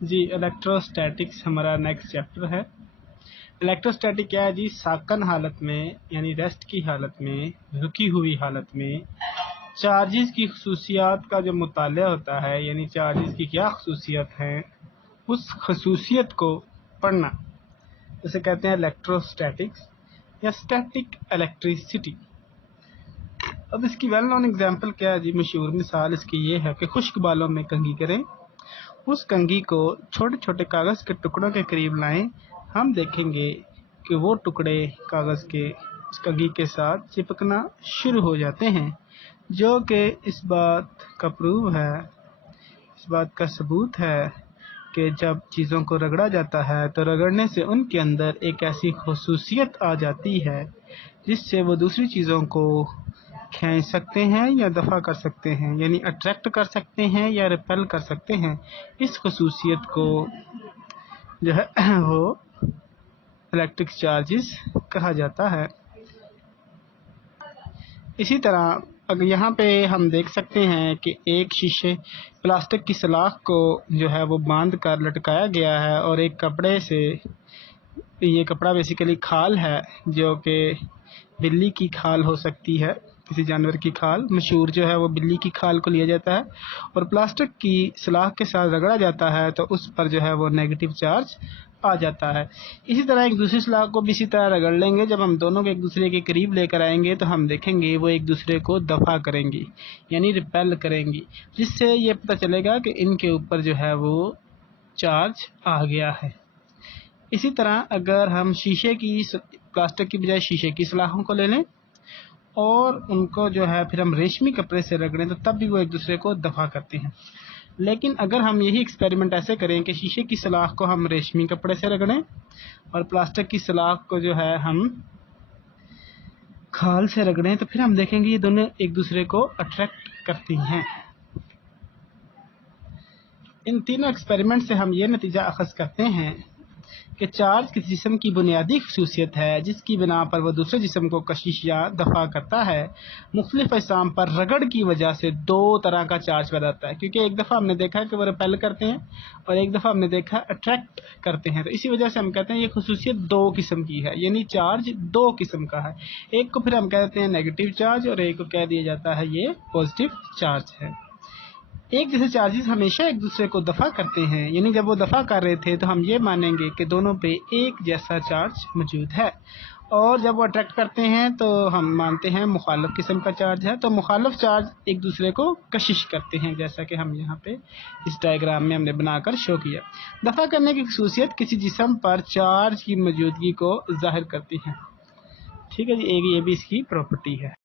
جی الیکٹروسٹیٹکس ہمارا next chapter ہے۔ Electrostatic کیا ہے جی؟ ساکن حالت میں یعنی ریسٹ کی حالت میں، رکی ہوئی حالت میں چارجز کی خصوصیات کا جو مطالعہ ہوتا ہے، یعنی چارجز کی کیا خصوصیت ہیں اس خصوصیت کو پڑھنا، اسے کہتے ہیں الیکٹروسٹیٹکس یا اسٹیٹک الیکٹریسٹی۔ اب اس کی ویل نون ایگزامپل کیا ہے جی؟ مشہور مثال اس کی یہ ہے کہ خشک بالوں میں کنگھی کریں، اس کنگھی کو چھوٹے چھوٹے کاغذ کے ٹکڑوں کے قریب لائیں، ہم دیکھیں گے کہ وہ ٹکڑے کاغذ کے اس کنگھی کے ساتھ چپکنا شروع ہو جاتے ہیں، جو کہ اس بات کا پروف ہے، اس بات کا ثبوت ہے کہ جب چیزوں کو رگڑا جاتا ہے تو رگڑنے سے ان کے اندر ایک ایسی خصوصیت آ جاتی ہے جس سے وہ دوسری چیزوں کو کھینچ سکتے ہیں یا دفع کر سکتے ہیں، یعنی اٹریکٹ کر سکتے ہیں یا ریپیل کر سکتے ہیں۔ اس خصوصیت کو جو ہے وہ الیکٹرک چارجز کہا جاتا ہے۔ اسی طرح اگر یہاں پہ ہم دیکھ سکتے ہیں کہ ایک شیشے پلاسٹک کی سلاخ کو جو ہے وہ باندھ کر لٹکایا گیا ہے، اور ایک کپڑے سے، یہ کپڑا بیسیکلی کھال ہے جو کہ بلی کی کھال ہو سکتی ہے، کسی جانور کی کھال، مشہور جو ہے وہ بلی کی کھال کو لیا جاتا ہے اور پلاسٹک کی سلاخ کے ساتھ رگڑا جاتا ہے تو اس پر جو ہے وہ نیگیٹو چارج آ جاتا ہے۔ اسی طرح ایک دوسری سلاخ کو بھی اسی طرح رگڑ لیں گے، جب ہم دونوں کو ایک دوسرے کے قریب لے کر آئیں گے تو ہم دیکھیں گے وہ ایک دوسرے کو دفع کریں گی، یعنی ریپیل کریں گی، جس سے یہ پتہ چلے گا کہ ان کے اوپر جو ہے وہ چارج آ گیا ہے۔ اسی طرح اگر ہم شیشے کی، پلاسٹک کی بجائے شیشے کی سلاخوں کو لے لیں اور ان کو جو ہے پھر ہم ریشمی کپڑے سے رگڑیں تو تب بھی وہ ایک دوسرے کو دفع کرتے ہیں۔ لیکن اگر ہم یہی ایکسپیریمنٹ ایسے کریں کہ شیشے کی سلاخ کو ہم ریشمی کپڑے سے رگڑیں اور پلاسٹک کی سلاخ کو جو ہے ہم کھال سے رگڑیں تو پھر ہم دیکھیں گے یہ دونوں ایک دوسرے کو اٹریکٹ کرتی ہیں۔ ان تینوں ایکسپیریمنٹ سے ہم یہ نتیجہ اخذ کرتے ہیں کہ چارج کسی جسم کی بنیادی خصوصیت ہے جس کی بنا پر وہ دوسرے جسم کو کشش یا دفع کرتا ہے۔ مختلف اجسام پر رگڑ کی وجہ سے دو طرح کا چارج پیدا ہوتا ہے، کیونکہ ایک دفعہ ہم نے دیکھا کہ وہ ریپیل کرتے ہیں اور ایک دفعہ ہم نے دیکھا اٹریکٹ کرتے ہیں، تو اسی وجہ سے ہم کہتے ہیں یہ خصوصیت دو قسم کی ہے، یعنی چارج دو قسم کا ہے۔ ایک کو پھر ہم کہتے ہیں نیگیٹو چارج اور ایک کو کہہ دیا جاتا ہے یہ پازیٹیو چارج ہے۔ ایک جیسے چارجز ہمیشہ ایک دوسرے کو دفع کرتے ہیں، یعنی جب وہ دفع کر رہے تھے تو ہم یہ مانیں گے کہ دونوں پہ ایک جیسا چارج موجود ہے، اور جب وہ اٹریکٹ کرتے ہیں تو ہم مانتے ہیں مخالف قسم کا چارج ہے، تو مخالف چارج ایک دوسرے کو کشش کرتے ہیں، جیسا کہ ہم یہاں پہ اس ڈائیگرام میں ہم نے بنا کر شو کیا۔ دفع کرنے کی خصوصیت کسی جسم پر چارج کی موجودگی کو ظاہر کرتی ہے۔ ٹھیک ہے جی، یہ بھی اس کی پراپرٹی ہے۔